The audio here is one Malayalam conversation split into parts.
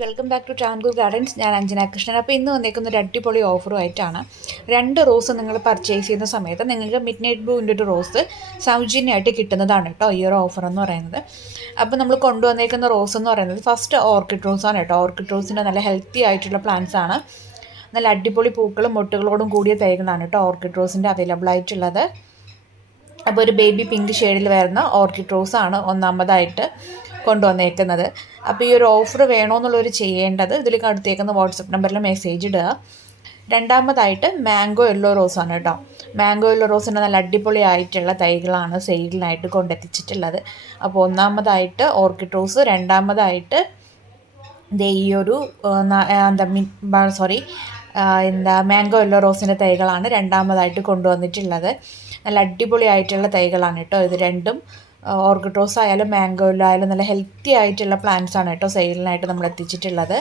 Welcome back to Travancore gardens. ഞാൻ അഞ്ജന കൃഷ്ണൻ. അപ്പോൾ ഇന്ന് വന്നേക്കുന്ന ഒരു അടിപൊളി ഓഫറുമായിട്ടാണ്. 2 റോസ് നിങ്ങൾ പർച്ചേസ് ചെയ്യുന്ന സമയത്ത് നിങ്ങൾക്ക് മിഡ് നൈറ്റ് ബ്ലൂവിൻ്റെ ഒരു റോസ് സൗജന്യമായിട്ട് കിട്ടുന്നതാണ് കേട്ടോ ഈ ഒരു ഓഫർ എന്ന് പറയുന്നത്. അപ്പോൾ നമ്മൾ കൊണ്ടുവന്നേക്കുന്ന റോസ് എന്ന് പറയുന്നത് ഫസ്റ്റ് ഓർക്കിഡ് റോസാണ് കേട്ടോ. ഓർക്കിഡ് റോസിൻ്റെ നല്ല ഹെൽത്തി ആയിട്ടുള്ള പ്ലാന്റ്സ് ആണ്. നല്ല അടിപൊളി പൂക്കളും മൊട്ടുകളോടും കൂടിയ തൈകളാണ് കേട്ടോ ഓർക്കിഡ് റോസിൻ്റെ അവൈലബിൾ ആയിട്ടുള്ളത്. അപ്പോൾ ഒരു ബേബി പിങ്ക് ഷെയ്ഡിൽ വരുന്ന ഓർക്കിഡ് റോസാണ് ഒന്നാമതായിട്ട് കൊണ്ടുവന്നേക്കുന്നത്. അപ്പോൾ ഈ ഒരു ഓഫർ വേണമെന്നുള്ളവർ ചെയ്യേണ്ടത് ഇതിൽ അടുത്തേക്കുന്ന വാട്സപ്പ് നമ്പറിൽ മെസ്സേജ് ഇടുക. രണ്ടാമതായിട്ട് മാംഗോ യെല്ലോ റോസാണ് കേട്ടോ. മാംഗോ യെല്ലോ റോസിൻ്റെ നല്ല അടിപൊളി ആയിട്ടുള്ള തൈകളാണ് സെയിലിനായിട്ട് കൊണ്ടെത്തിച്ചിട്ടുള്ളത്. അപ്പോൾ ഒന്നാമതായിട്ട് ഓർക്കിഡ് റോസ്, രണ്ടാമതായിട്ട് ഈ ഒരു മാംഗോ യെല്ലോ റോസിൻ്റെ തൈകളാണ് രണ്ടാമതായിട്ട് കൊണ്ടുവന്നിട്ടുള്ളത്. നല്ല അടിപൊളി ആയിട്ടുള്ള തൈകളാണ് കേട്ടോ ഇത് രണ്ടും. ഓർക്കിഡ് റോസ് ആയാലും മാംഗോ യെല്ലോ ആയാലും നല്ല ഹെൽത്തി ആയിട്ടുള്ള പ്ലാന്റ്സ് ആണ് കേട്ടോ സെയിലിനായിട്ട് നമ്മൾ എത്തിച്ചിട്ടുള്ളത്.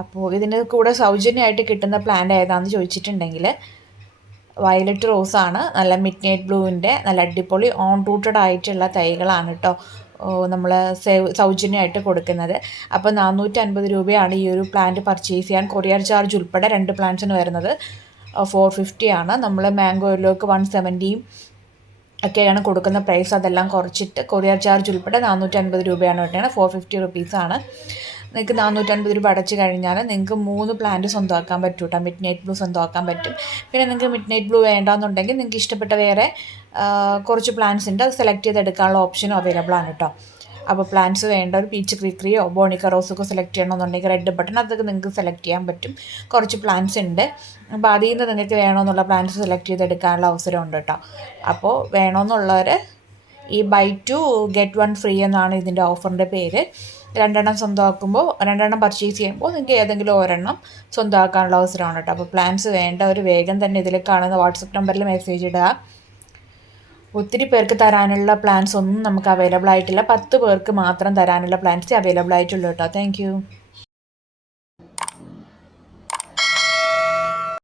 അപ്പോൾ ഇതിന് കൂടെ സൗജന്യമായിട്ട് കിട്ടുന്ന പ്ലാന്റ് ഏതാണെന്ന് ചോദിച്ചിട്ടുണ്ടെങ്കിൽ വയലറ്റ് റോസാണ്. നല്ല മിഡ് നൈറ്റ് ബ്ലൂവിൻ്റെ നല്ല അടിപൊളി ഓൺ റൂട്ടഡ് ആയിട്ടുള്ള തൈകളാണ് കേട്ടോ നമ്മൾ സൗജന്യമായിട്ട് കൊടുക്കുന്നത്. അപ്പോൾ 450 രൂപയാണ് ഈ ഒരു പ്ലാന്റ് പർച്ചേസ് ചെയ്യാൻ. കൊറിയർ ചാർജ് ഉൾപ്പെടെ 2 പ്ലാന്റ്സിന് വരുന്നത് 450 ആണ്. നമ്മൾ മാംഗോ യെല്ലോക്ക് 170 ഒക്കെയാണ് കൊടുക്കുന്ന പ്രൈസ്. അതെല്ലാം കുറച്ചിട്ട് കൊറിയർ ചാർജ് ഉൾപ്പെടെ 450 രൂപയാണ് കിട്ടുന്നത്. 450 റുപ്പീസാണ്. നിങ്ങൾക്ക് 450 രൂപ അടച്ചു കഴിഞ്ഞാൽ നിങ്ങൾക്ക് 3 പ്ലാന്റ് സ്വന്തമാക്കാൻ പറ്റും കേട്ടോ. മിഡ് നൈറ്റ് ബ്ലൂ സ്വന്തമാക്കാൻ പറ്റും. പിന്നെ നിങ്ങൾക്ക് മിഡ് നൈറ്റ് ബ്ലൂ വേണ്ടാന്നുണ്ടെങ്കിൽ നിങ്ങൾക്ക് ഇഷ്ടപ്പെട്ട വേറെ കുറച്ച് പ്ലാന്റ്സ് ഉണ്ട്, അത് സെലക്ട് ചെയ്തെടുക്കാനുള്ള ഓപ്ഷനും അവൈലബിൾ ആണ് കേട്ടോ. അപ്പോൾ പ്ലാന്റ്സ് വേണ്ട ഒരു പീച്ച് ക്രീക്രിയോ ബോണിക്ക റോസൊക്കെ സെലക്ട് ചെയ്യണമെന്നുണ്ടെങ്കിൽ റെഡ് ബട്ടൺ അതൊക്കെ നിങ്ങൾക്ക് സെലക്ട് ചെയ്യാൻ പറ്റും. കുറച്ച് പ്ലാന്റ്സ് ഉണ്ട്. അപ്പോൾ അതിൽ നിന്ന് നിങ്ങൾക്ക് വേണമെന്നുള്ള പ്ലാന്റ്സ് സെലക്ട് ചെയ്തെടുക്കാനുള്ള അവസരമുണ്ട് കേട്ടോ. അപ്പോൾ വേണമെന്നുള്ളവർ ഈ ബൈ 2 get 1 ഫ്രീ എന്നാണ് ഇതിൻ്റെ ഓഫറിൻ്റെ പേര്. 2 എണ്ണം സ്വന്തമാക്കുമ്പോൾ 2 എണ്ണം പർച്ചേസ് ചെയ്യുമ്പോൾ നിങ്ങൾക്ക് ഏതെങ്കിലും ഒരെണ്ണം സ്വന്തമാക്കാനുള്ള അവസരമാണ് കേട്ടോ. അപ്പോൾ പ്ലാന്റ്സ് വേണ്ട ഒരു വേഗം തന്നെ ഇതിൽ കാണുന്ന വാട്സപ്പ് നമ്പറിൽ മെസ്സേജ് ഇടുക. ഒത്തിരി പേർക്ക് തരാനുള്ള പ്ലാൻസ് ഒന്നും നമുക്ക് അവൈലബിൾ ആയിട്ടില്ല. 10 പേർക്ക് മാത്രം തരാനുള്ള പ്ലാൻസ് അവൈലബിൾ ആയിട്ടുള്ളൂ കേട്ടോ. താങ്ക്